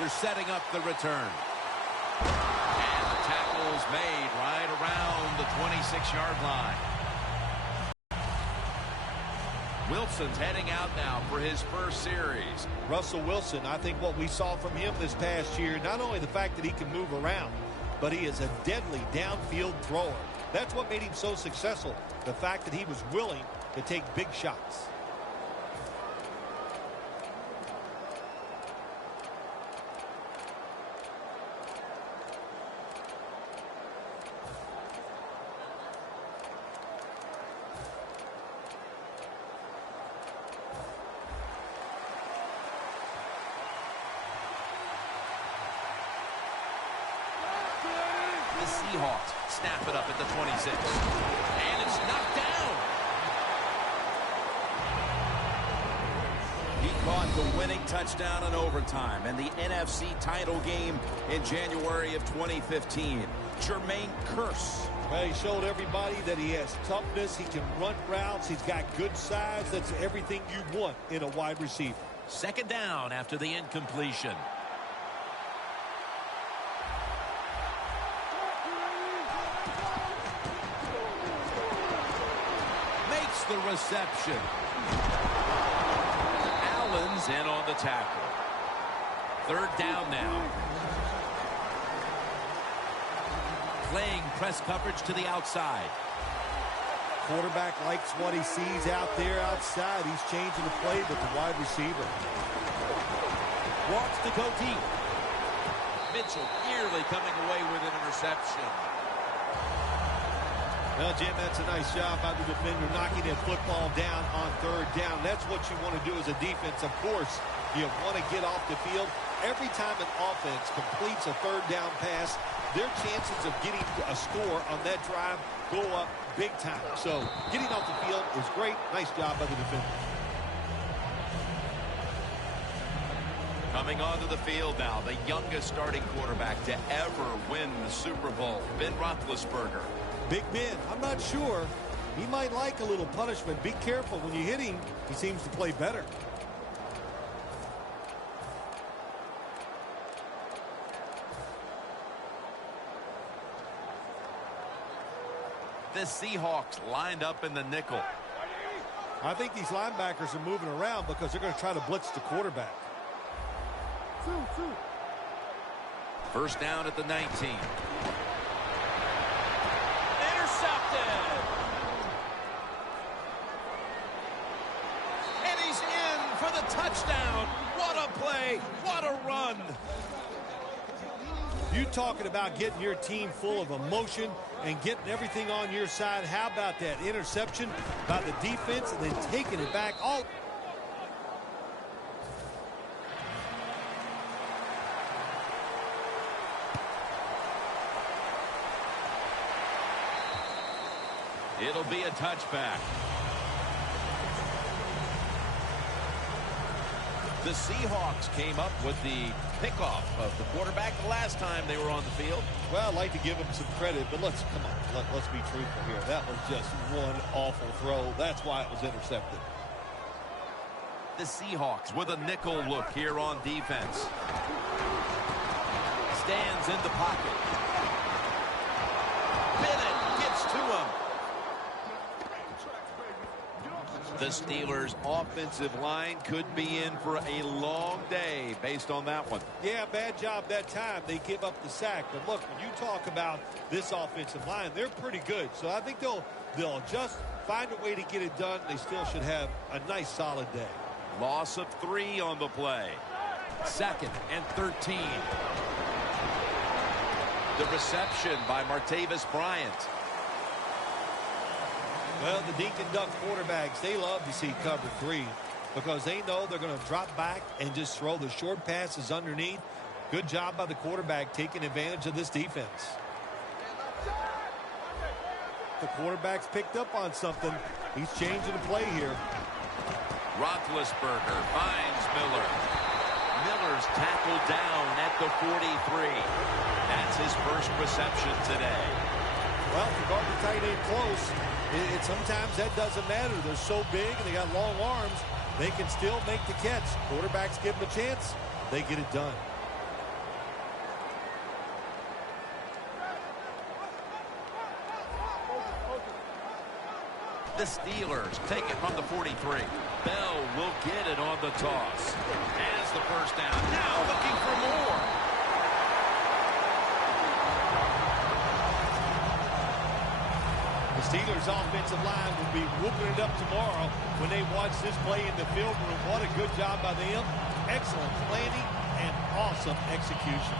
They're setting up the return. And the tackle's made right around the 26-yard line. Wilson's heading out now for his first series. Russell Wilson, I think what we saw from him this past year, not only the fact that he can move around, but he is a deadly downfield thrower. That's what made him so successful, the fact that he was willing to take big shots. The Seahawks snap it up at the 26. And it's knocked down. He caught the winning touchdown in overtime in the NFC title game in January of 2015. Jermaine Kearse. Well, he showed everybody that he has toughness. He can run routes. He's got good size. That's everything you want in a wide receiver. Second down after the incompletion. The reception. Allen's in on the tackle. Third down now. Playing press coverage to the outside. Quarterback likes what he sees out there outside. He's changing the play with the wide receiver. Wants to go deep. Mitchell nearly coming away with an interception. Well, Jim, that's a nice job by the defender knocking that football down on third down. That's what you want to do as a defense. Of course, you want to get off the field. Every time an offense completes a third down pass, their chances of getting a score on that drive go up big time. So getting off the field is great. Nice job by the defender. Coming onto the field now, the youngest starting quarterback to ever win the Super Bowl, Ben Roethlisberger. Big Ben, I'm not sure. He might like a little punishment. Be careful when you hit him. He seems to play better. The Seahawks lined up in the nickel. I think these linebackers are moving around because they're going to try to blitz the quarterback. First down at the 19. And he's in for the touchdown. What a play. What a run. You talking about getting your team full of emotion and getting everything on your side. How about that interception by the defense and then taking it back? Oh. It'll be a touchback. The Seahawks came up with the pickoff of the quarterback the last time they were on the field. Well, I'd like to give him some credit, but let's be truthful here. That was just one awful throw. That's why it was intercepted. The Seahawks with a nickel look here on defense. Stands in the pocket. Bennett gets to him. The Steelers' offensive line could be in for a long day based on that one. Yeah, bad job that time. They give up the sack. But look, when you talk about this offensive line, they're pretty good. So I think they'll just find a way to get it done. They still should have a nice, solid day. Loss of 3 on the play. 2nd and 13. The reception by Martavis Bryant. Well, the Dink and Duck quarterbacks, they love to see cover 3 because they know they're going to drop back and just throw the short passes underneath. Good job by the quarterback taking advantage of this defense. The quarterback's picked up on something. He's changing the play here. Roethlisberger finds Miller. Miller's tackled down at the 43. That's his first reception today. Well, if you guard the tight end close, sometimes that doesn't matter. They're so big and they got long arms, they can still make the catch. Quarterbacks give them a chance, they get it done. The Steelers take it from the 43. Bell will get it on the toss. Has the first down. Now looking for more. The Steelers' offensive line will be whooping it up tomorrow when they watch this play in the film room. What a good job by them. Excellent planning and awesome execution.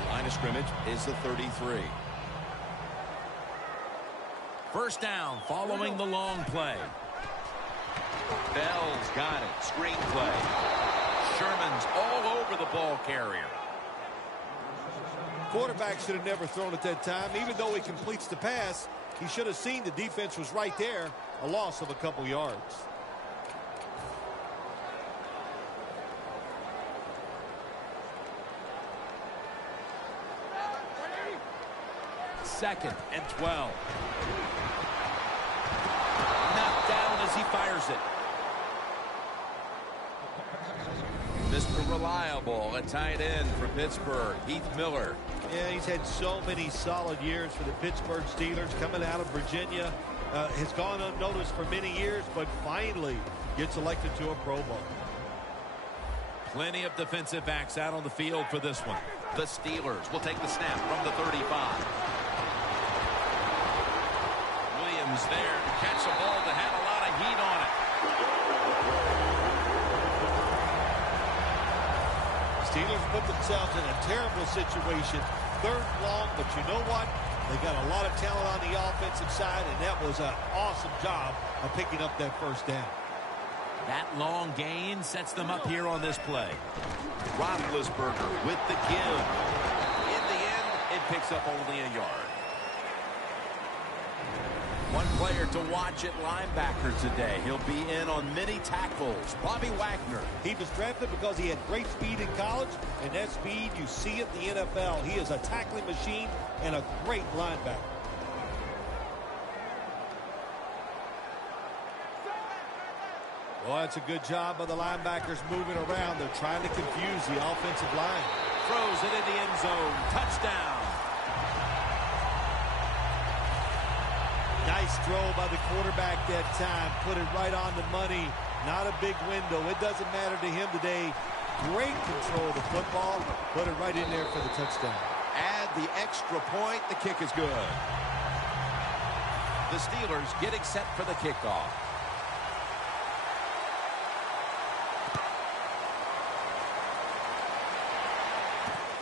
The line of scrimmage is the 33. First down following the long play. Bell's got it. Screen play. Sherman's all over the ball carrier. Quarterback should have never thrown at that time. Even though he completes the pass, he should have seen the defense was right there. A loss of a couple yards. Second and 12. Knocked down as he fires it. Mr. Reliable, a tight end for Pittsburgh, Heath Miller. Yeah, he's had so many solid years for the Pittsburgh Steelers. Coming out of Virginia, has gone unnoticed for many years, but finally gets elected to a Pro Bowl. Plenty of defensive backs out on the field for this one. The Steelers will take the snap from the 35. Williams there to catch a ball that had a lot of heat on it. Steelers put themselves in a terrible situation. Third and long, but you know what? They got a lot of talent on the offensive side, and that was an awesome job of picking up that first down. That long gain sets them up here on this play. Roethlisberger with the give. In the end, it picks up only a yard. One player to watch at linebacker today. He'll be in on many tackles. Bobby Wagner. He was drafted because he had great speed in college, and that speed you see it in the NFL. He is a tackling machine and a great linebacker. Well, that's a good job by the linebackers moving around. They're trying to confuse the offensive line. Throws it in the end zone. Touchdown. Nice throw by the quarterback that time. Put it right on the money. Not a big window. It doesn't matter to him today. Great control of the football. Put it right in there for the touchdown. Add the extra point. The kick is good. The Steelers getting set for the kickoff.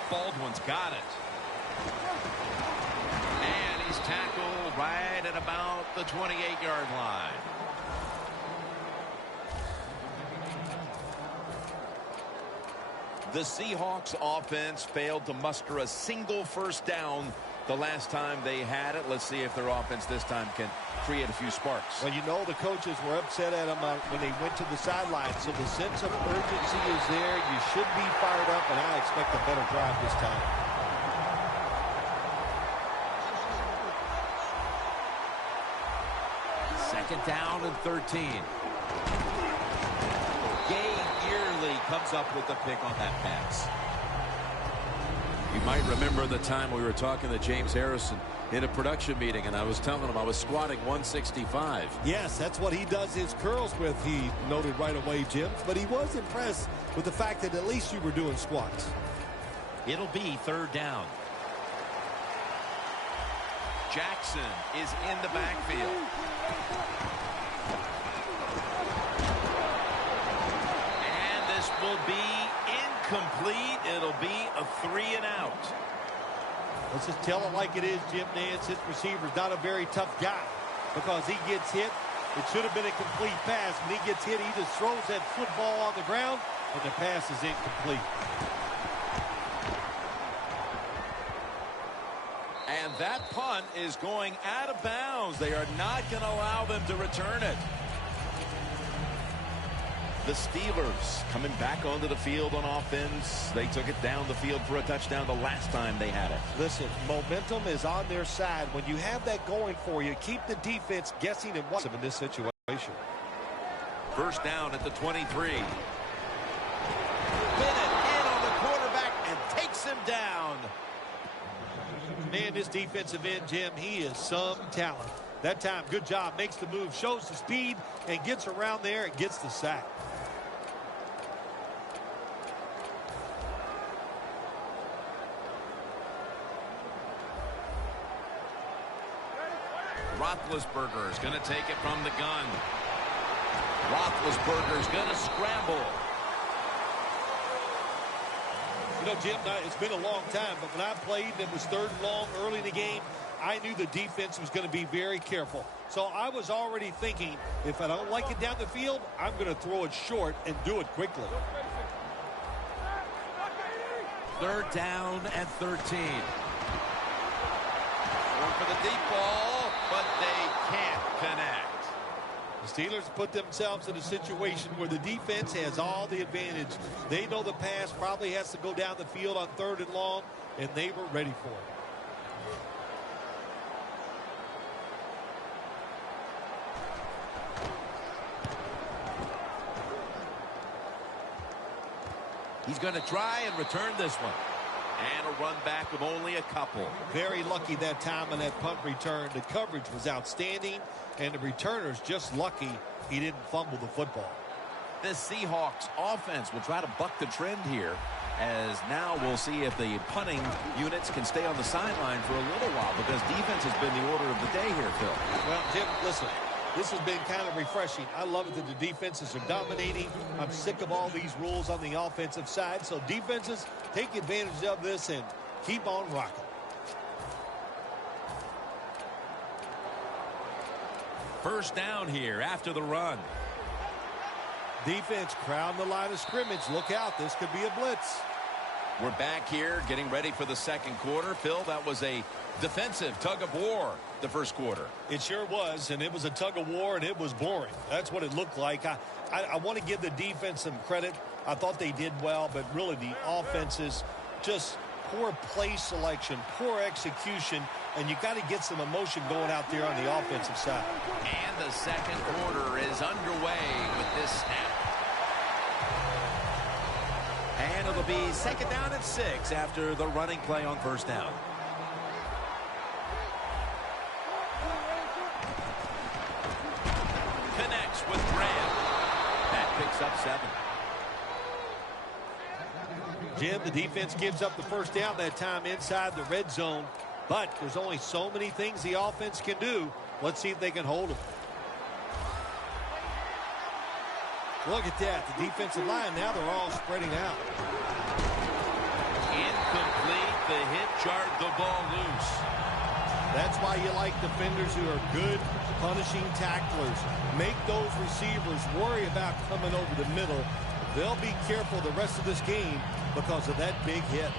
Baldwin's got it. And he's tackled right at about the 28-yard line. The Seahawks offense failed to muster a single first down the last time they had it. Let's see if their offense this time can create a few sparks. Well, you know the coaches were upset at them when they went to the sideline, so the sense of urgency is there. You should be fired up, and I expect a better drive this time. Second down and 13. Comes up with the pick on that pass. You might remember the time we were talking to James Harrison in a production meeting, and I was telling him I was squatting 165. Yes, that's what he does his curls with, he noted right away, Jim. But he was impressed with the fact that at least you were doing squats. It'll be third down. Jackson is in the backfield. Will be incomplete. It'll be a 3-and-out. Let's just tell it like it is, Jim Nance. His receiver's not a very tough guy because he gets hit. It should have been a complete pass. When he gets hit, he just throws that football on the ground, and the pass is incomplete. And that punt is going out of bounds. They are not going to allow them to return it. The Steelers coming back onto the field on offense. They took it down the field for a touchdown the last time they had it. Listen, momentum is on their side. When you have that going for you, keep the defense guessing and what's in this situation. First down at the 23. Bennett in on the quarterback and takes him down. Man, this defensive end, Jim, he is some talent. That time, good job. Makes the move, shows the speed, and gets around there and gets the sack. Roethlisberger's going to take it from the gun. Roethlisberger's going to scramble. You know, Jim, it's been a long time, but when I played and it was 3rd and long early in the game, I knew the defense was going to be very careful. So I was already thinking, if I don't like it down the field, I'm going to throw it short and do it quickly. 3rd down and 13. Going for the deep ball, but they can't connect. The Steelers put themselves in a situation where the defense has all the advantage. They know the pass probably has to go down the field on 3rd and long, and they were ready for it. He's going to try and return this one. And a run back of only a couple. Very lucky that time on that punt return. The coverage was outstanding, and the returner's just lucky he didn't fumble the football. The Seahawks offense will try to buck the trend here, as now we'll see if the punting units can stay on the sideline for a little while, because defense has been the order of the day here, Phil. Well, Jim, listen. This has been kind of refreshing. I love it that the defenses are dominating. I'm sick of all these rules on the offensive side. So defenses, take advantage of this and keep on rocking. First down here after the run. Defense crowding the line of scrimmage. Look out. This could be a blitz. We're back here getting ready for the second quarter. Phil, that was a defensive tug of war the first quarter. It sure was, and it was a tug of war, and it was boring. That's what it looked like. I want to give the defense some credit. I thought they did well, but really the offenses, just poor play selection, poor execution, and you got to get some emotion going out there on the offensive side. And the second quarter is underway with this snap. And it'll be second down and 6 after the running play on first down. Connects with Graham. That picks up 7. Jim, the defense gives up the first down that time inside the red zone, but there's only so many things the offense can do. Let's see if they can hold them. Look at that. The defensive line, now they're all spreading out. Incomplete. The hit jarred the ball loose. That's why you like defenders who are good punishing tacklers. Make those receivers worry about coming over the middle. They'll be careful the rest of this game because of that big hit.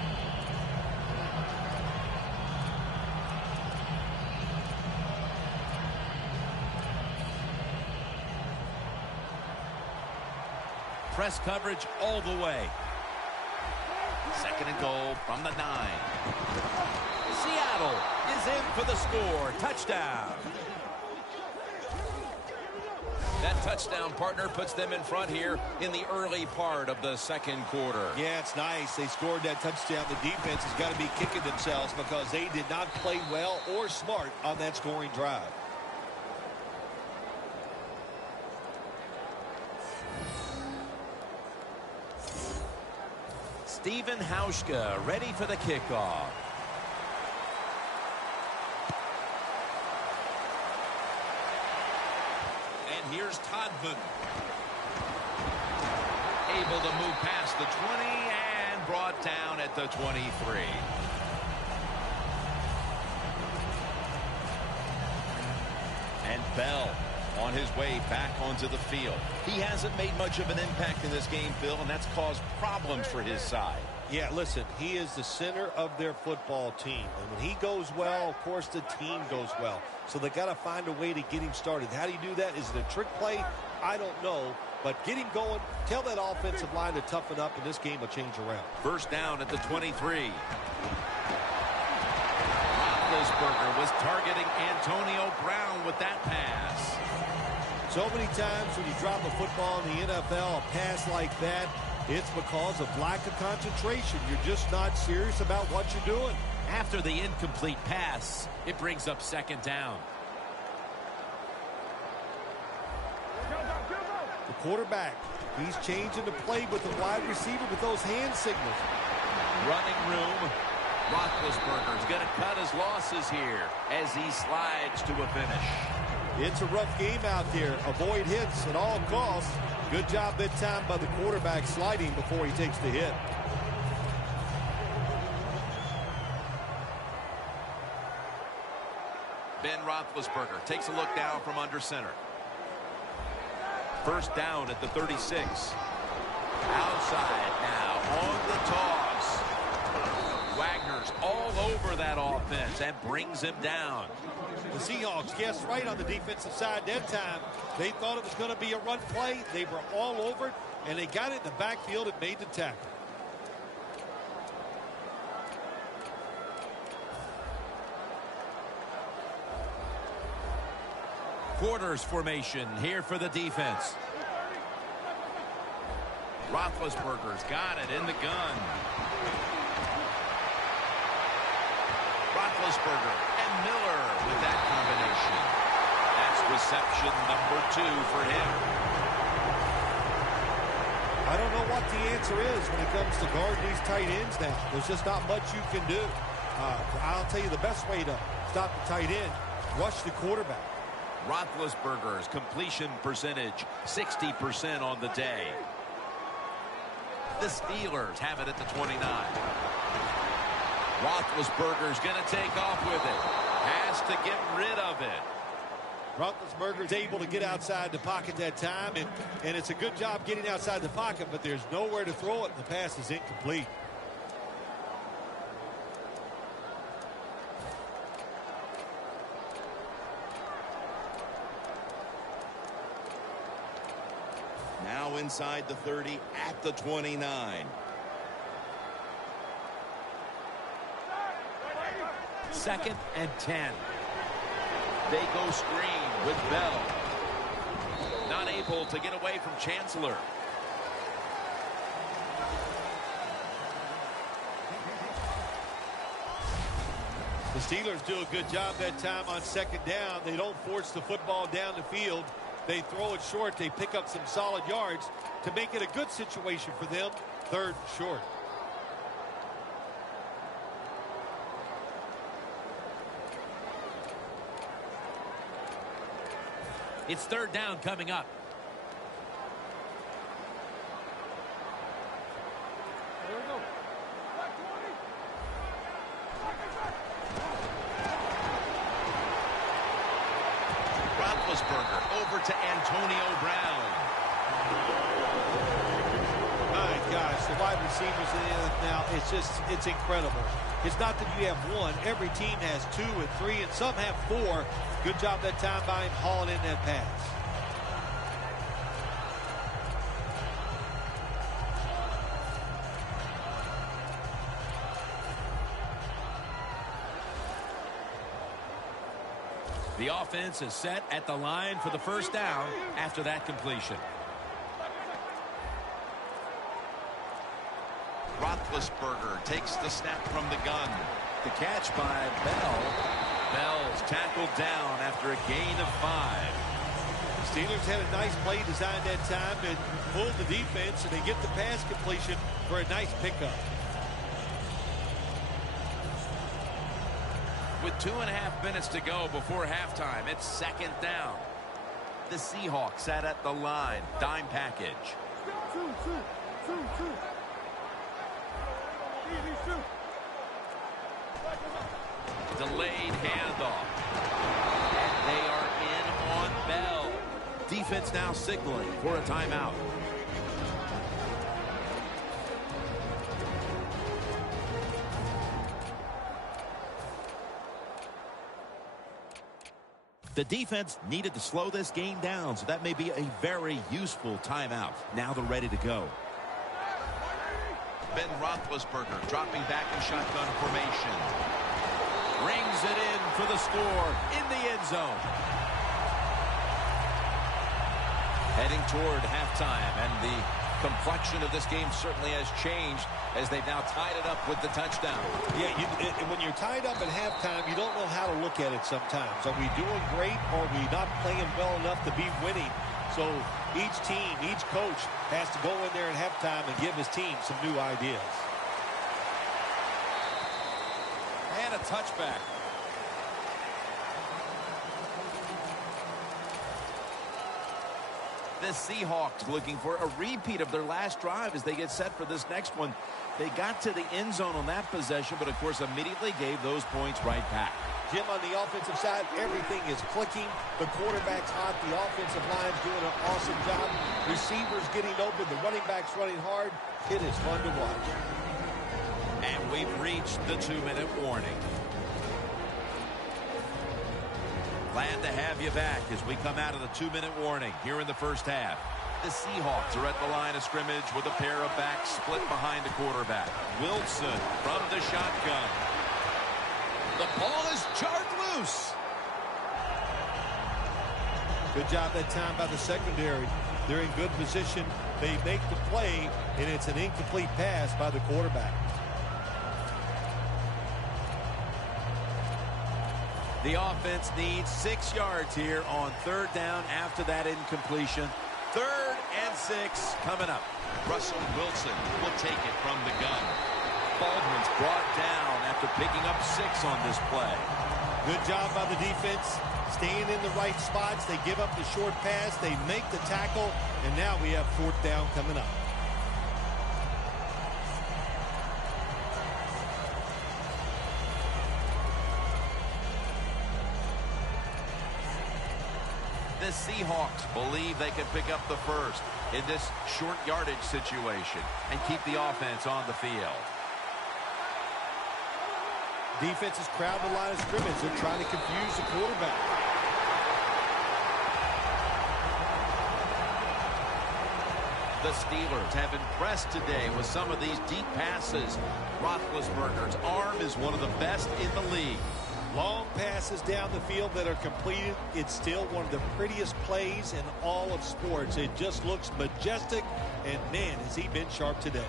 Press coverage all the way. Second and goal from the 9. Seattle is in for the score. Touchdown. That touchdown, partner, puts them in front here in the early part of the second quarter. Yeah, it's nice. They scored that touchdown. The defense has got to be kicking themselves because they did not play well or smart on that scoring drive. Steven Hauschka ready for the kickoff. And here's Todman. Able to move past the 20 and brought down at the 23. And Bell on his way back onto the field. He hasn't made much of an impact in this game, Phil, and that's caused problems for his side. Yeah, listen, he is the center of their football team. And when he goes well, of course, the team goes well. So they got to find a way to get him started. How do you do that? Is it a trick play? I don't know. But get him going. Tell that offensive line to toughen up, and this game will change around. First down at the 23. Roethlisberger was targeting Antonio Brown with that pass. So many times when you drop a football in the NFL, a pass like that, it's because of lack of concentration. You're just not serious about what you're doing. After the incomplete pass, it brings up second down. quarterback. He's changing the play with the wide receiver with those hand signals. Running room. Roethlisberger's going to cut his losses here as he slides to a finish. It's a rough game out there. Avoid hits at all costs. Good job that time by the quarterback sliding before he takes the hit. Ben Roethlisberger takes a look down from under center. First down at the 36. Outside now on the toss. Wagner's all over that offense and brings him down. The Seahawks guessed right on the defensive side that time. They thought it was going to be a run play. They were all over it, and they got it in the backfield and made the tackle. Quarters formation here for the defense. Roethlisberger's got it in the gun. Roethlisberger and Miller with that combination. That's reception number 2 for him. I don't know what the answer is when it comes to guarding these tight ends now. There's just not much you can do. I'll tell you the best way to stop the tight end, rush the quarterback. Roethlisberger's completion percentage, 60% on the day. The Steelers have it at the 29. Roethlisberger's going to take off with it. Has to get rid of it. Roethlisberger's able to get outside the pocket that time, and it's a good job getting outside the pocket, but there's nowhere to throw it. The pass is incomplete. Now inside the 30 at the 29. Second and 10. They go screen with Bell. Not able to get away from Chancellor. The Steelers do a good job that time on second down. They don't force the football down the field. They throw it short. They pick up some solid yards to make it a good situation for them. Third and short. It's third down coming up. Roethlisberger over to Antonio Brown. My gosh, the wide receivers in the now, it's incredible. It's not that you have one. Every team has 2 and 3, and some have 4. Good job that time by him hauling in that pass. The offense is set at the line for the first down after that completion. Roethlisberger takes the snap from the gun. The catch by Bell. Bell's tackled down after a gain of 5. The Steelers had a nice play designed that time and pulled the defense, and they get the pass completion for a nice pickup. With 2.5 minutes to go before halftime, it's second down. The Seahawks sat at the line. Dime package. Delayed handoff. And they are in on Bell. Defense now signaling for a timeout. The defense needed to slow this game down, so that may be a very useful timeout. Now they're ready to go. Ben Roethlisberger dropping back in shotgun formation. Rings it in for the score in the end zone. Heading toward halftime, and the complexion of this game certainly has changed as they've now tied it up with the touchdown. Yeah, when you're tied up at halftime, you don't know how to look at it sometimes. Are we doing great, or are we not playing well enough to be winning? So each team, each coach has to go in there at halftime and give his team some new ideas. And a touchback. The Seahawks looking for a repeat of their last drive as they get set for this next one. They got to the end zone on that possession, but of course immediately gave those points right back. Jim, on the offensive side, everything is clicking. The quarterback's hot. The offensive line's doing an awesome job. Receivers getting open. The running back's running hard. It is fun to watch. And we've reached the 2-minute warning. Glad to have you back as we come out of the 2-minute warning here in the first half. The Seahawks are at the line of scrimmage with a pair of backs split behind the quarterback. Wilson from the shotgun. The ball is jarred loose. Good job that time by the secondary. They're in good position. They make the play, and it's an incomplete pass by the quarterback. The offense needs 6 yards here on 3rd down after that incompletion. 3rd and 6 coming up. Russell Wilson will take it from the gun. Baldwin's brought down after picking up 6 on this play. Good job by the defense. Staying in the right spots. They give up the short pass. They make the tackle. And now we have 4th down coming up. The Seahawks believe they can pick up the first in this short yardage situation and keep the offense on the field. Defense is crowding the line of scrimmage. They're trying to confuse the quarterback. The Steelers have impressed today with some of these deep passes. Roethlisberger's arm is one of the best in the league. Long passes down the field that are completed. It's still one of the prettiest plays in all of sports. It just looks majestic, and man, has he been sharp today.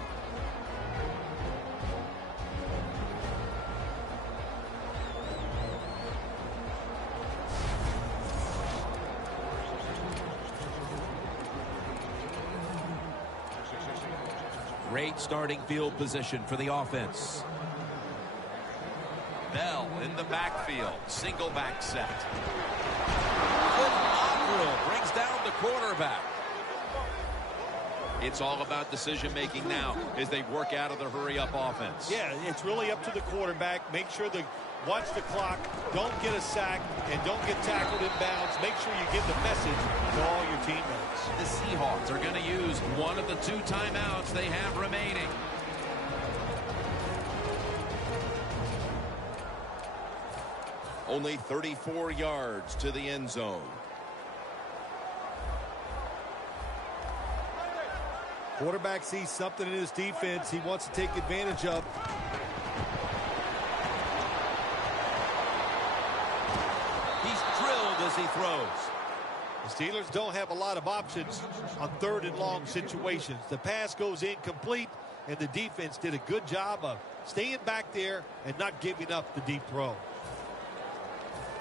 Great starting field position for the offense. Bell in the backfield. Single back set. Averill brings down the quarterback. It's all about decision-making now as they work out of the hurry-up offense. Yeah, it's really up to the quarterback. Make sure to watch the clock. Don't get a sack and don't get tackled in bounds. Make sure you give the message to all your teammates. The Seahawks are going to use one of the 2 timeouts they have remaining. Only 34 yards to the end zone. Quarterback sees something in his defense he wants to take advantage of. He's drilled as he throws. The Steelers don't have a lot of options on 3rd and long situations. The pass goes incomplete, and the defense did a good job of staying back there and not giving up the deep throw.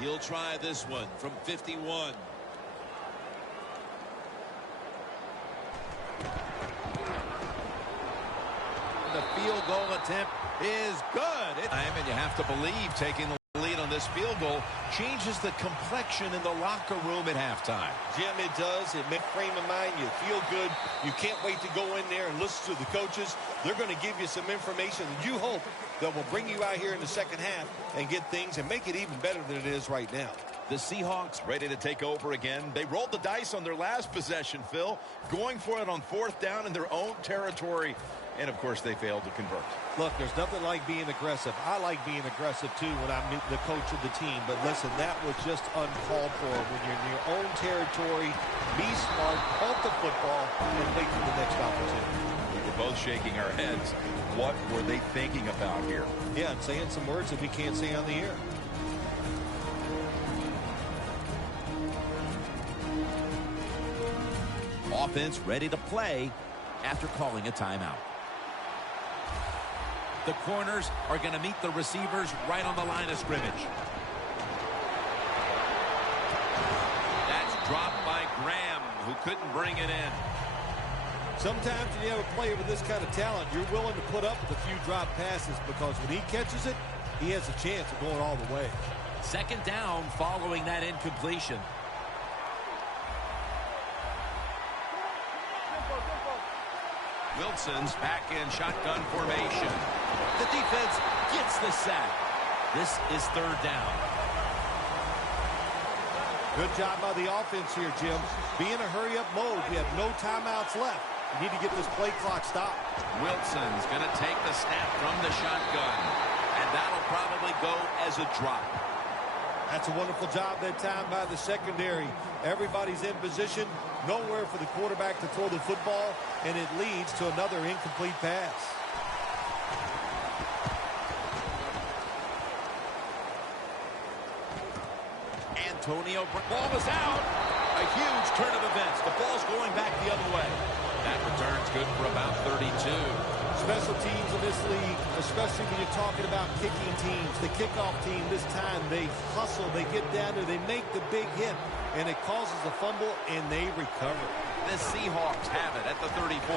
He'll try this one from 51. The field goal attempt is good. And you have to believe taking the lead on this field goal changes the complexion in the locker room at halftime. Jim, it does. It makes frame of mind. You feel good. You can't wait to go in there and listen to the coaches. They're going to give you some information that you hope that will bring you out here in the second half and get things and make it even better than it is right now. The Seahawks ready to take over again. They rolled the dice on their last possession, Phil, going for it on 4th down in their own territory. And, of course, they failed to convert. Look, there's nothing like being aggressive. I like being aggressive, too, when I'm the coach of the team. But, listen, that was just uncalled for. When you're in your own territory, be smart, pump the football, and wait for the next opportunity. We were both shaking our heads. What were they thinking about here? Yeah, and saying some words that we can't say on the air. Offense ready to play after calling a timeout. The corners are going to meet the receivers right on the line of scrimmage. That's dropped by Graham, who couldn't bring it in. Sometimes when you have a player with this kind of talent, you're willing to put up with a few drop passes because when he catches it, he has a chance of going all the way. Second down following that incompletion. Wilson's back in shotgun formation. The defense gets the sack. This is third down. Good job by the offense here, Jim. Be in a hurry-up mode. We have no timeouts left. We need to get this play clock stopped. Wilson's going to take the snap from the shotgun, and that'll probably go as a drop. That's a wonderful job that time by the secondary. Everybody's in position. Nowhere for the quarterback to throw the football, and it leads to another incomplete pass. Antonio, ball is out. A huge turn of events. The ball's going back the other way. That return's good for about 32. Special teams in this league, especially when you're talking about kicking teams, the kickoff team this time, they hustle, they get down there, they make the big hit, and it causes a fumble, and they recover. The Seahawks have it at the 34.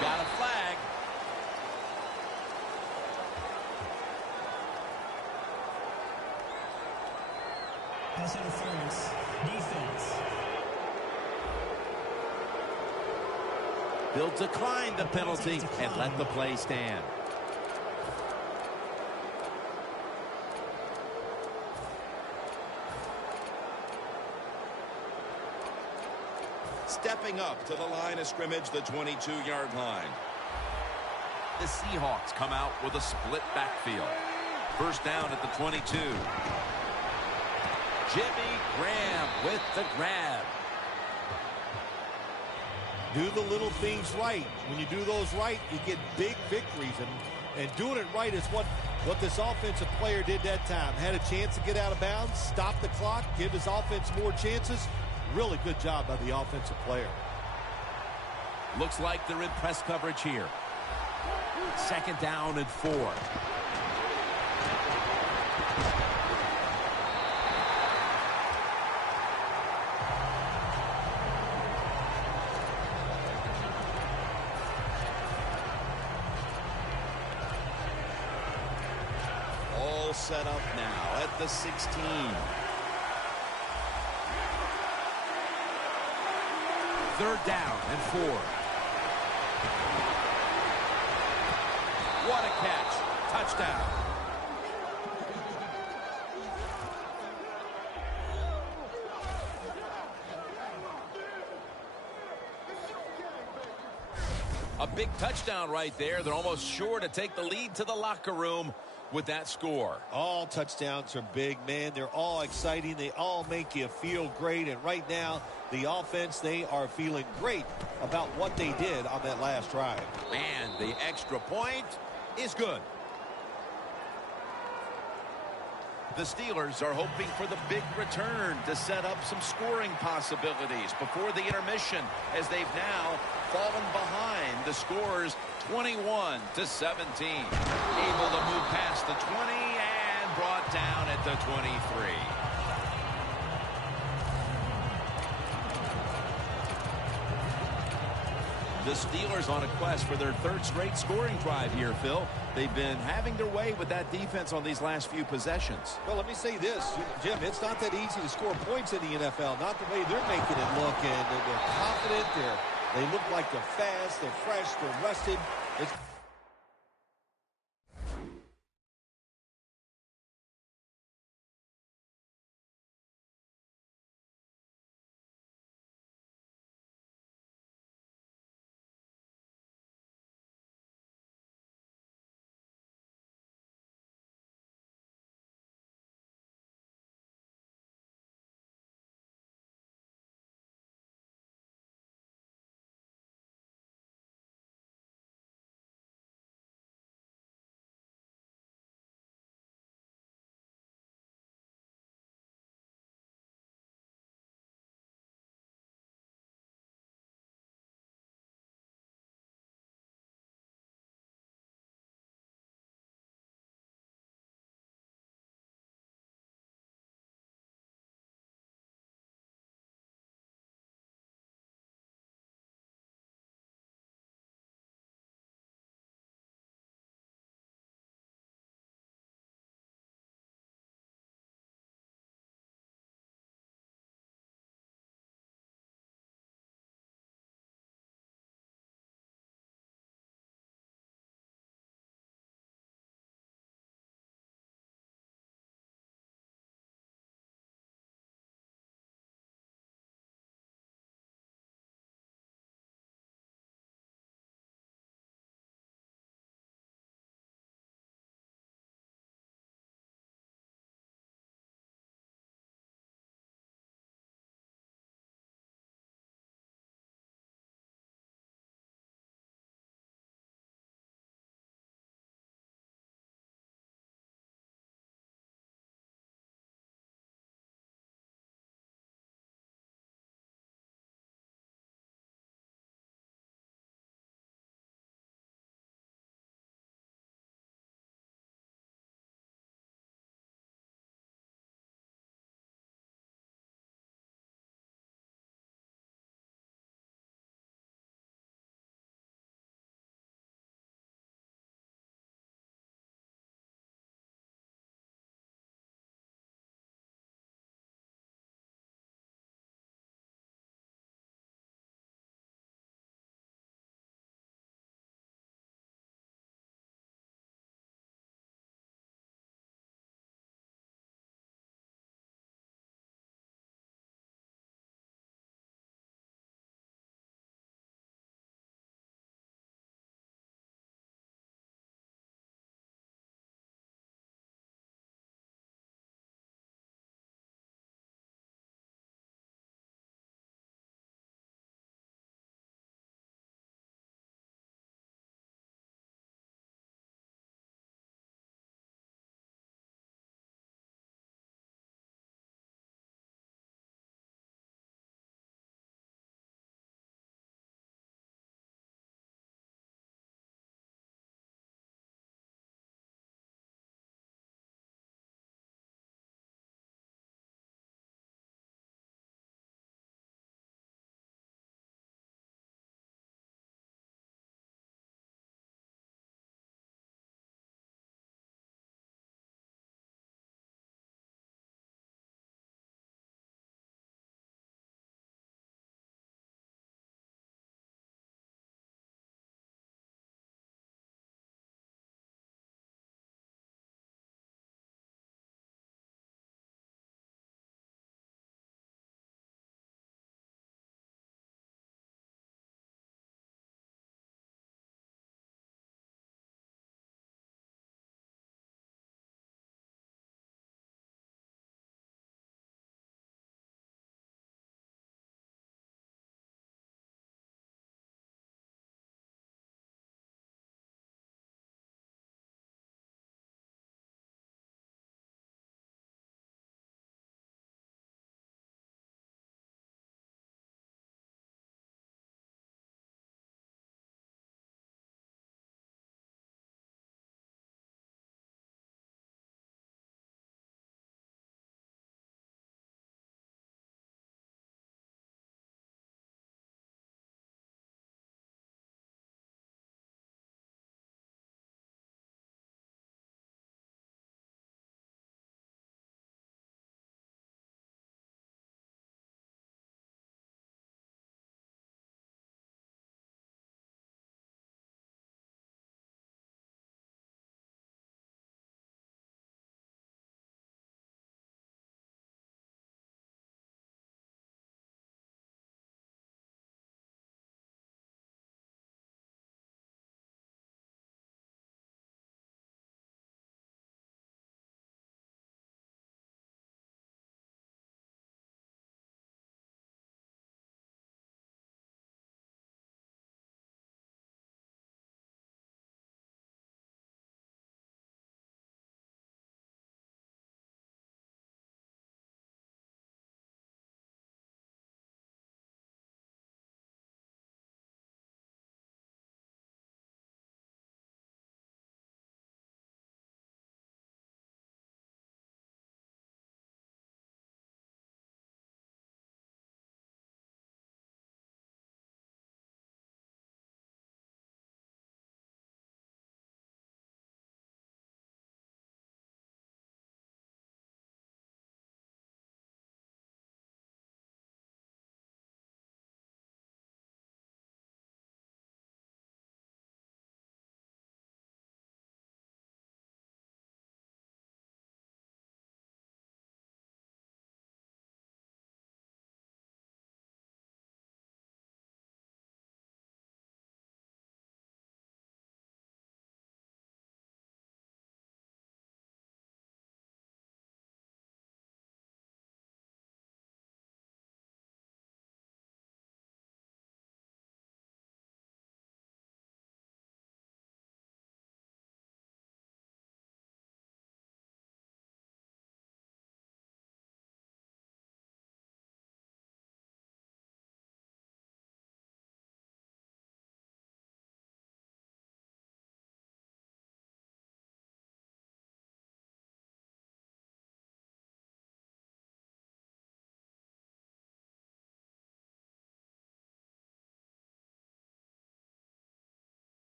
Got a flag. Pass interference. Defense. They'll decline the penalty and let the play stand. Stepping up to the line of scrimmage, the 22-yard line. The Seahawks come out with a split backfield. First down at the 22. Jimmy Graham with the grab. Do the little things right. When you do those right, you get big victories. And doing it right is what this offensive player did that time. Had a chance to get out of bounds, stop the clock, give his offense more chances. Really good job by the offensive player. Looks like they're in press coverage here. Second down and 4. All set up now at the 16. Third down and 4. What a catch. Touchdown. A big touchdown right there. They're almost sure to take the lead to the locker room with that score. All touchdowns are big, man. They're all exciting. They all make you feel great. And right now, the offense, they are feeling great about what they did on that last drive. And the extra point is good. The Steelers are hoping for the big return to set up some scoring possibilities before the intermission, as they've now fallen behind. The score's 21-17. Able to move past the 20 and brought down at the 23. The Steelers on a quest for their third straight scoring drive here, Phil. They've been having their way with that defense on these last few possessions. Well, let me say this, Jim, it's not that easy to score points in the NFL. Not the way they're making it look, and they're confident. They look like they're fast, they're fresh, they're rested. It's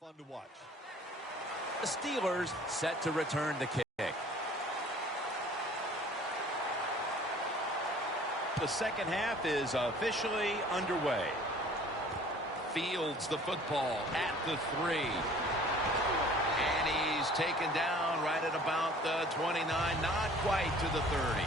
fun to watch. The Steelers set to return the kick. The second half is officially underway. Fields the football at the 3. And he's taken down right at about the 29, not quite to the 30.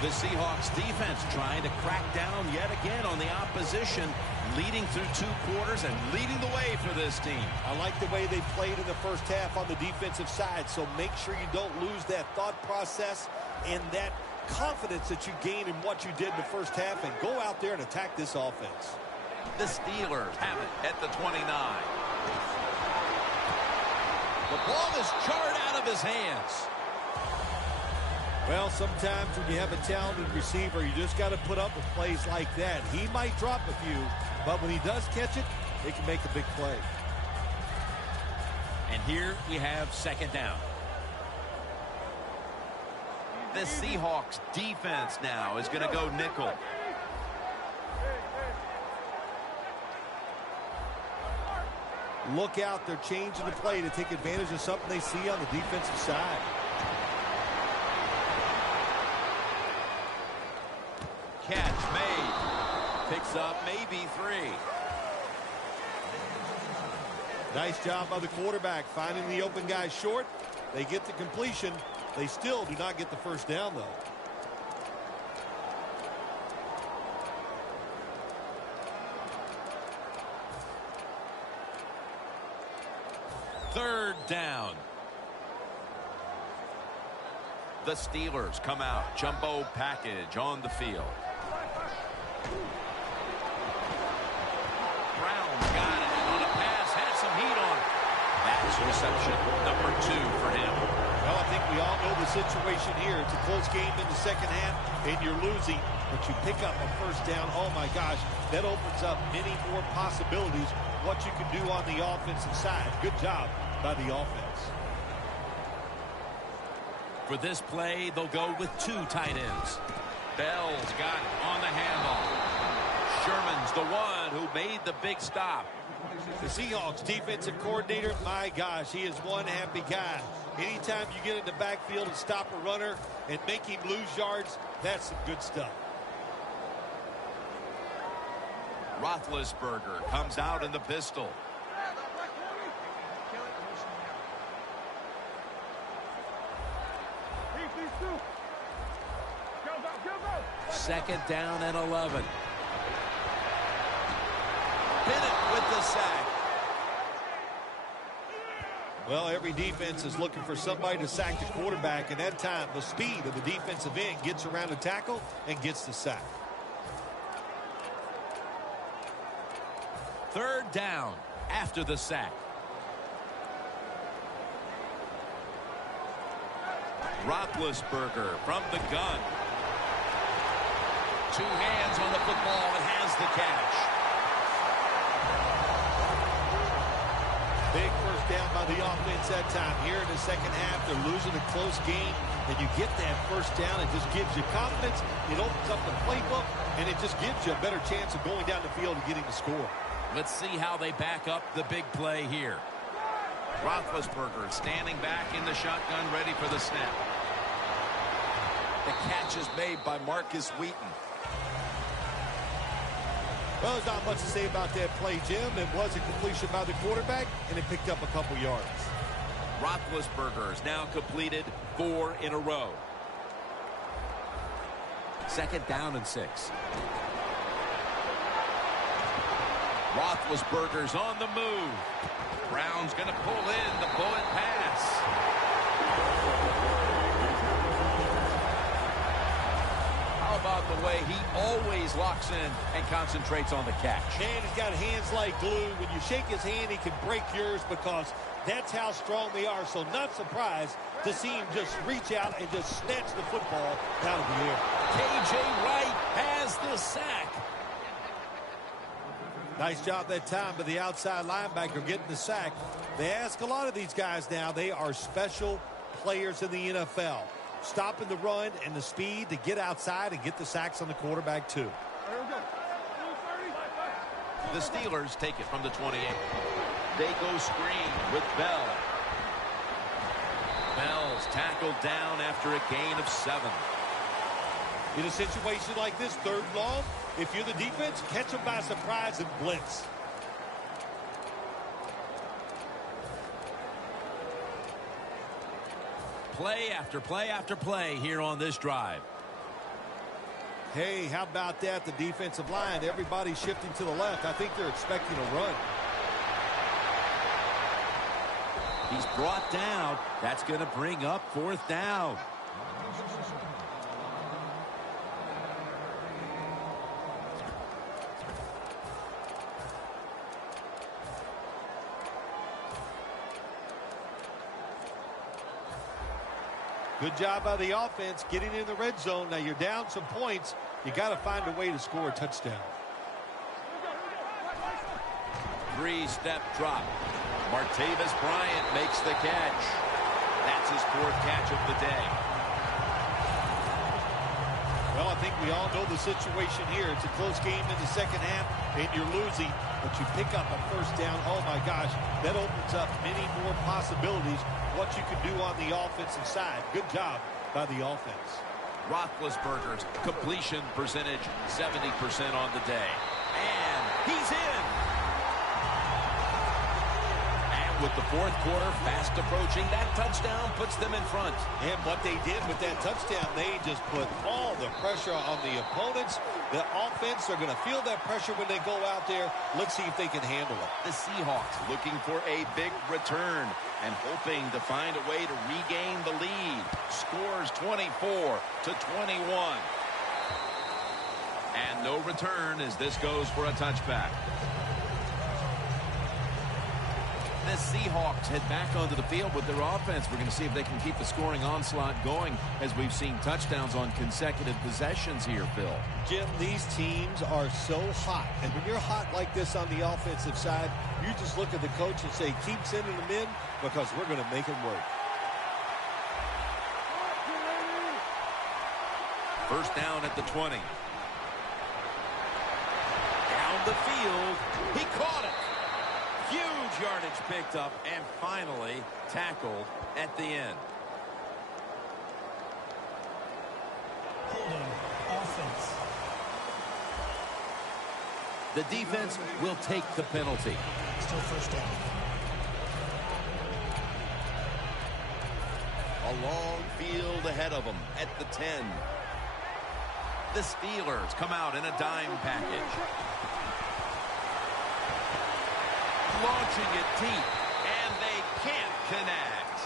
The Seahawks defense trying to crack down yet again on the opposition, leading through 2 quarters and leading the way for this team. I like the way they played in the first half on the defensive side, so make sure you don't lose that thought process and that confidence that you gained in what you did in the first half, and go out there and attack this offense. The Steelers have it at the 29. The ball is jarred out of his hands. Well, sometimes when you have a talented receiver, you just got to put up with plays like that. He might drop a few, but when he does catch it, he can make a big play. And here we have second down. The Seahawks defense now is going to go nickel. Look out, they're changing the play to take advantage of something they see on the defensive side. Catch made. Picks up maybe 3. Nice job by the quarterback finding the open guy short. They get the completion. They still do not get the first down, though. Third down. The Steelers come out. Jumbo package on the field. Brown's got it on a pass. Had some heat on it. That's reception number 2 for him. Well, I think we all know the situation here. It's a close game in the second half, and you're losing, but you pick up a first down. Oh, my gosh, that opens up many more possibilities what you can do on the offensive side. Good job by the offense. For this play, they'll go with 2 tight ends. Bell's got it on the handoff. Sherman's the one who made the big stop. The Seahawks defensive coordinator, my gosh, he is one happy guy. Anytime you get in the backfield and stop a runner and make him lose yards, that's some good stuff. Roethlisberger comes out in the pistol. Second down and 11. Bennett with the sack. Well, every defense is looking for somebody to sack the quarterback, and that time the speed of the defensive end gets around the tackle and gets the sack. Third down after the sack. Roethlisberger from the gun. 2 hands on the football and has the catch. Big first down by the offense that time. Here in the second half, they're losing a close game, and you get that first down. It just gives you confidence. It opens up the playbook, and it just gives you a better chance of going down the field and getting the score. Let's see how they back up the big play here. Roethlisberger standing back in the shotgun, ready for the snap. The catch is made by Marcus Wheaton. Well, there's not much to say about that play, Jim. It was a completion by the quarterback, and it picked up a couple yards. Roethlisberger has now completed 4 in a row. Second down and 6. Roethlisberger's on the move. Brown's going to pull in the bullet pass. How about the way he always locks in and concentrates on the catch? Man, he's got hands like glue. When you shake his hand, he can break yours because that's how strong they are. So not surprised to see him just reach out and just snatch the football out of the air. K.J. Wright has the sack. Nice job that time by the outside linebacker getting the sack. They ask a lot of these guys now. They are special players in the NFL. Stopping the run and the speed to get outside and get the sacks on the quarterback too. The Steelers take it from the 28. They go screen with Bell. Bell's tackled down after a gain of 7. In a situation like this, 3rd and long, if you're the defense, catch them by surprise and blitz. Play after play after play here on this drive. Hey, how about that? The defensive line, everybody shifting to the left. I think they're expecting a run. He's brought down. That's going to bring up 4th down. Good job by the offense getting in the red zone. Now you're down some points. You got to find a way to score a touchdown. 3-step drop. Martavis Bryant makes the catch. That's his 4th catch of the day. Well, I think we all know the situation here. It's a close game in the second half, and you're losing, but you pick up a 1st down. Oh, my gosh, that opens up many more possibilities what you can do on the offensive side. Good job by the offense. Roethlisberger's completion percentage, 70% on the day. And he's in. With the 4th quarter fast approaching, that touchdown puts them in front. And what they did with that touchdown, they just put all the pressure on the opponents. The offense are going to feel that pressure when they go out there. Let's see if they can handle it. The Seahawks Looking for a big return and hoping to find a way to regain the lead. Scores 24-21. And no return as this goes for a touchback. The Seahawks head back onto the field with their offense. We're going to see if they can keep the scoring onslaught going as we've seen touchdowns on consecutive possessions here, Phil. Jim, these teams are so hot. And when you're hot like this on the offensive side, you just look at the coach and say, keep sending them in because we're going to make them work. 1st down at the 20. Down the field. He caught it. Huge yardage picked up and finally tackled at the end. Holding offense. The defense will take the penalty. Still 1st down. A long field ahead of them at the 10. The Steelers come out in a dime package. Launching it deep, and they can't connect.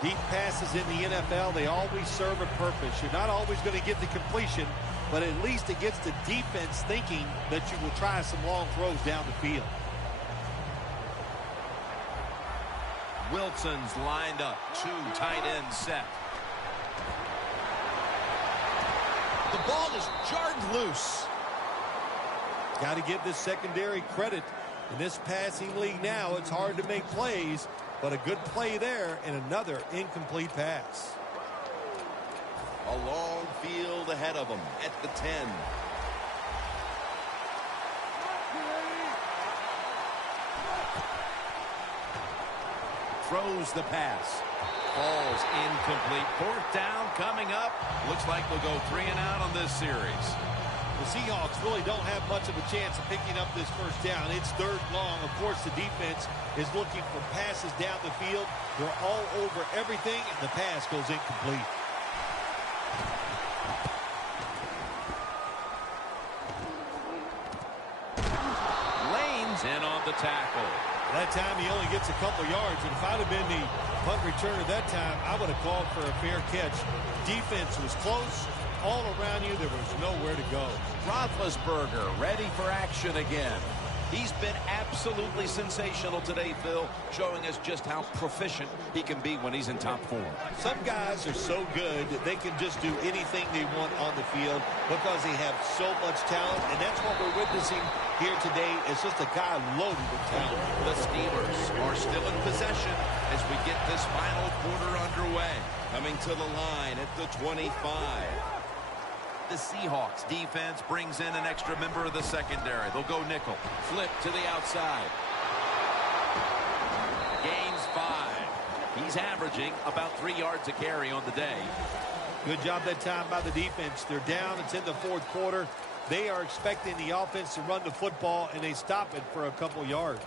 Deep passes in the NFL, they always serve a purpose. You're not always going to get the completion, but at least it gets the defense thinking that you will try some long throws down the field. Wilson's lined up, 2 tight ends set. The ball is jarred loose. Got to give this secondary credit. In this passing league now, it's hard to make plays, but a good play there and another incomplete pass. A long field ahead of them at the 10. Throws the pass. Falls incomplete. 4th down coming up. Looks like they'll go 3 and out on this series. The Seahawks really don't have much of a chance of picking up this 1st down. It's 3rd long. Of course, the defense is looking for passes down the field. They're all over everything, and the pass goes incomplete. Lane's in on the tackle. That time he only gets a couple yards, and if I'd have been the punt returner that time, I would have called for a fair catch. Defense was close. All around you, there was nowhere to go. Roethlisberger ready for action again. He's been absolutely sensational today, Phil, showing us just how proficient he can be when he's in top form. Some guys are so good that they can just do anything they want on the field because they have so much talent, and that's what we're witnessing here today. It's just a guy loaded with talent. The Steelers are still in possession as we get this final quarter underway. Coming to the line at the 25. the Seahawks defense brings in an extra member of the secondary. They'll go nickel. Flip to the outside. Gains 5. He's averaging about 3 yards a carry on the day. Good job that time by the defense. They're down. It's in the fourth quarter. They are expecting the offense to run the football, and they stop it for a couple yards.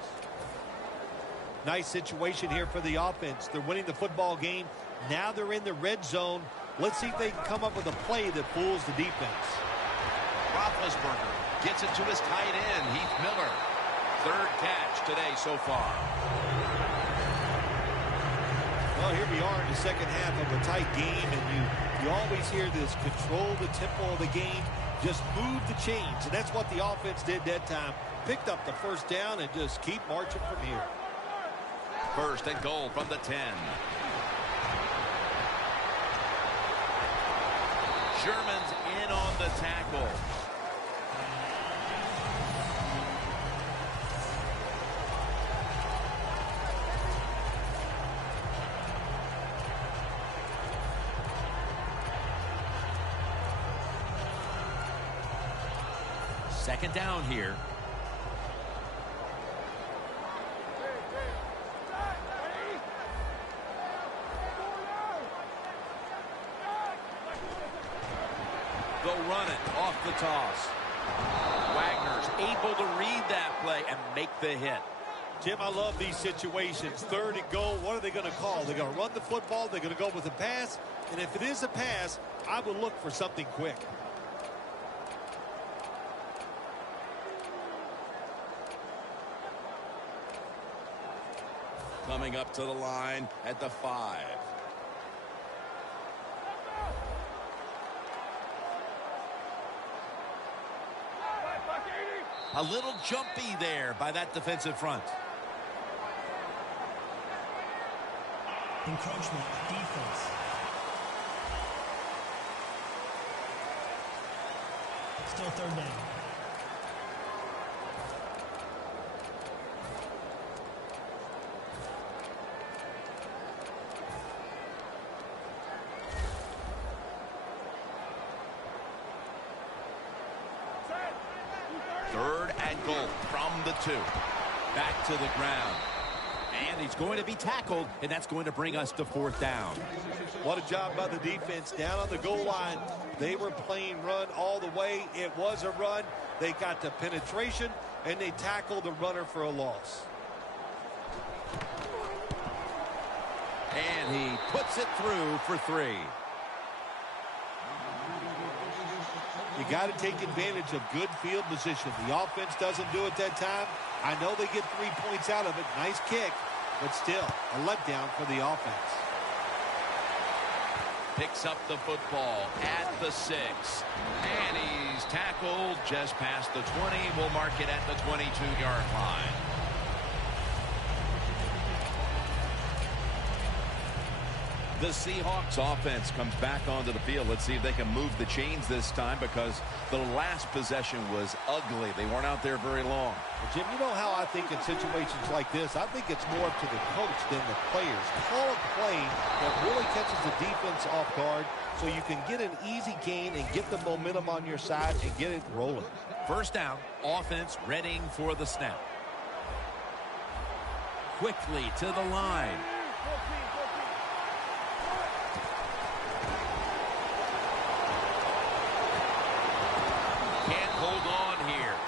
Nice situation here for the offense. They're winning the football game. Now they're in the red zone. Let's see if they can come up with a play that fools the defense. Roethlisberger gets it to his tight end, Heath Miller. 3rd catch today so far. Well, here we are in the second half of a tight game, and you always hear this: control the tempo of the game, just move the chains, and that's what the offense did that time. Picked up the first down and just keep marching from here. 1st and goal from the 10. Sherman's in on the tackle. Second down here. They'll run it off the toss. Wagner's able to read that play and make the hit. Jim, I love these situations. 3rd and goal. What are they going to call? They're going to run the football. They're going to go with a pass. And if it is a pass, I would look for something quick. Coming up to the line at the 5. A little jumpy there by that defensive front. Encroachment, defense. Still 3rd down. From the 2. Back to the ground. And he's going to be tackled, and that's going to bring us to 4th down. What a job by the defense down on the goal line. They were playing run all the way. It was a run. They got the penetration, and they tackled the runner for a loss. And he puts it through for 3. You got to take advantage of good field position. The offense doesn't do it that time. I know they get 3 points out of it. Nice kick, but still a letdown for the offense. Picks up the football at the 6. And he's tackled just past the 20. We'll mark it at the 22-yard line. The Seahawks offense comes back onto the field. Let's see if they can move the chains this time, because the last possession was ugly. They weren't out there very long. Well, Jim, you know how I think in situations like this, I think it's more up to the coach than the players. Call a play that really catches the defense off guard so you can get an easy gain and get the momentum on your side and get it rolling. 1st down, offense readying for the snap. Quickly to the line.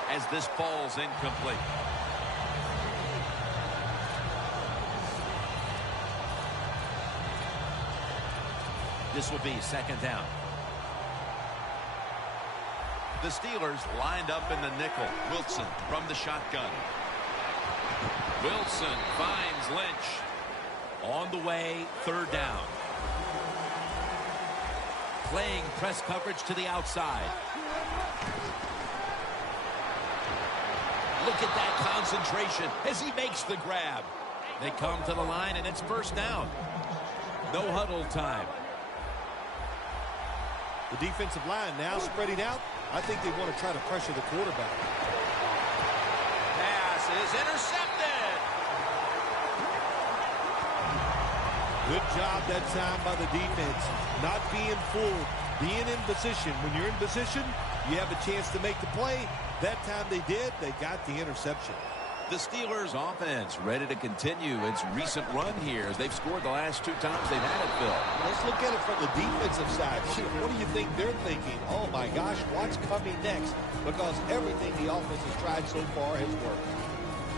As this falls incomplete. This will be 2nd down. The Steelers lined up in the nickel. Wilson from the shotgun. Wilson finds Lynch. On the way, 3rd down. Playing press coverage to the outside. Look at that concentration as he makes the grab. They come to the line, and it's 1st down. No huddle time. The defensive line now spreading out. I think they want to try to pressure the quarterback. Pass is intercepted. Good job that time by the defense. Not being fooled. being in position. When you're in position, you have a chance to make the play. That time they did. They got the interception. The Steelers offense ready to continue its recent run here as they've scored the last 2 times they've had it, Phil. Let's look at it from the defensive side. What do you think they're thinking? Oh, my gosh, what's coming next? Because everything the offense has tried so far has worked.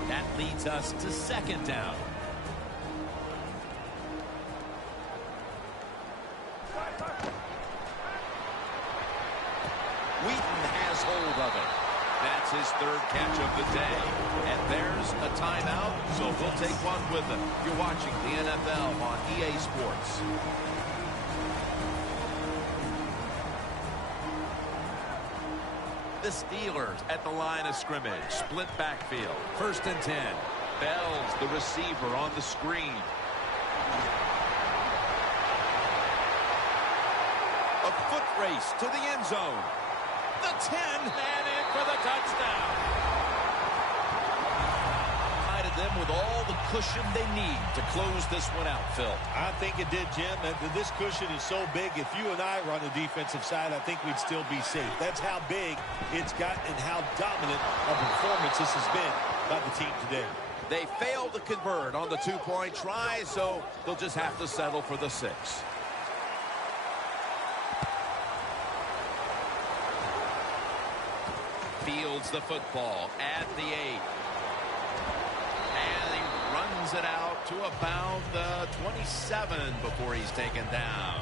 That leads us to 2nd down. Wheaton has hold of it. That's his 3rd catch of the day. And there's a timeout, so we'll take one with them. You're watching the NFL on EA Sports. The Steelers at the line of scrimmage. Split backfield. 1st and 10. Bell's the receiver on the screen. A foot race to the end zone. The 10 and in for the touchdown. Provided them with all the cushion they need to close this one out, Phil. I think it did, Jim. This cushion is so big, if you and I were on the defensive side, I think we'd still be safe. That's how big it's got and how dominant a performance this has been by the team today. They failed to convert on the 2-point try, so they'll just have to settle for the 6. Fields the football at the 8. And he runs it out to about the 27 before he's taken down.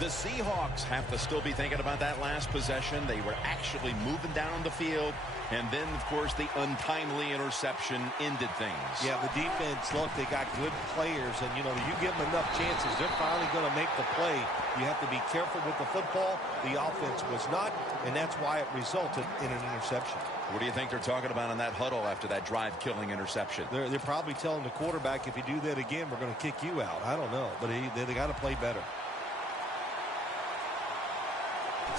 The Seahawks have to still be thinking about that last possession. They were actually moving down the field. And then, of course, the untimely interception ended things. Yeah, the defense, look, they got good players. And, you know, you give them enough chances, they're finally going to make the play. You have to be careful with the football. The offense was not, and that's why it resulted in an interception. What do you think they're talking about in that huddle after that drive-killing interception? They're probably telling the quarterback, if you do that again, we're going to kick you out. I don't know, but they got to play better.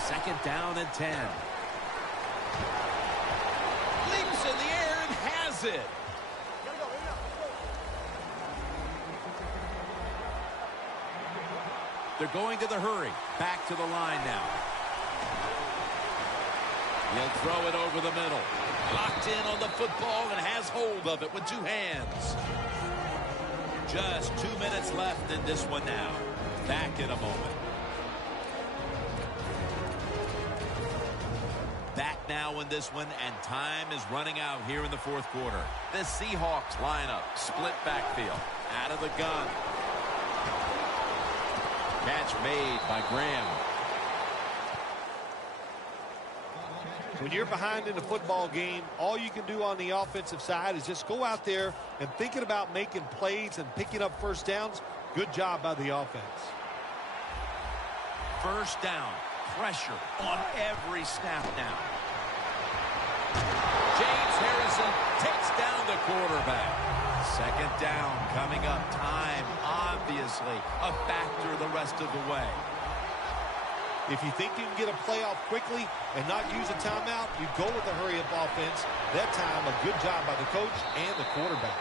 2nd down and 10. Leaps in the air and has it. They're going to the hurry. Back to the line now. He'll throw it over the middle. Locked in on the football and has hold of it with 2 hands. Just 2 minutes left in this one now. Back in a moment. Back now in this one, and time is running out here in the 4th quarter. The Seahawks lineup, split backfield, out of the gun. Catch made by Graham. When you're behind in a football game, all you can do on the offensive side is just go out there and thinking about making plays and picking up 1st downs. Good job by the offense. 1st down. Pressure on every snap now. James Harrison takes down the quarterback. 2nd down coming up. Time, obviously, a factor the rest of the way. If you think you can get a play off quickly and not use a timeout, you go with the hurry-up offense. That time, a good job by the coach and the quarterback.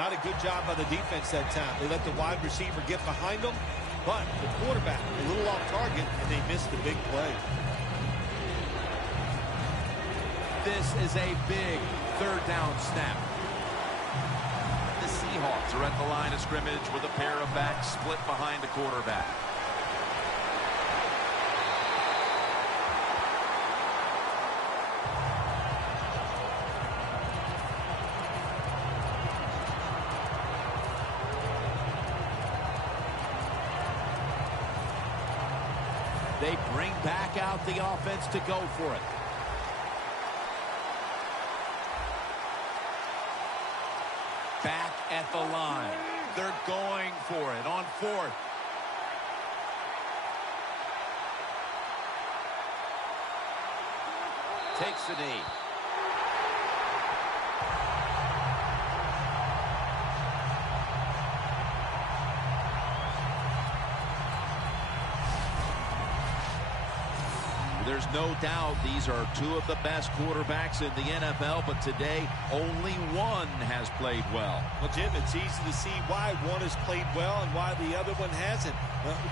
Not a good job by the defense that time. They let the wide receiver get behind them. But the quarterback, a little off target, and they missed the big play. This is a big 3rd down snap. The Seahawks are at the line of scrimmage with a pair of backs split behind the quarterback. They bring back out the offense to go for it. Back at the line. They're going for it on 4th. Takes the knee. There's no doubt these are two of the best quarterbacks in the NFL, but today only one has played well. Well, Jim, it's easy to see why one has played well and why the other one hasn't.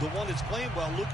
The one that's playing well, look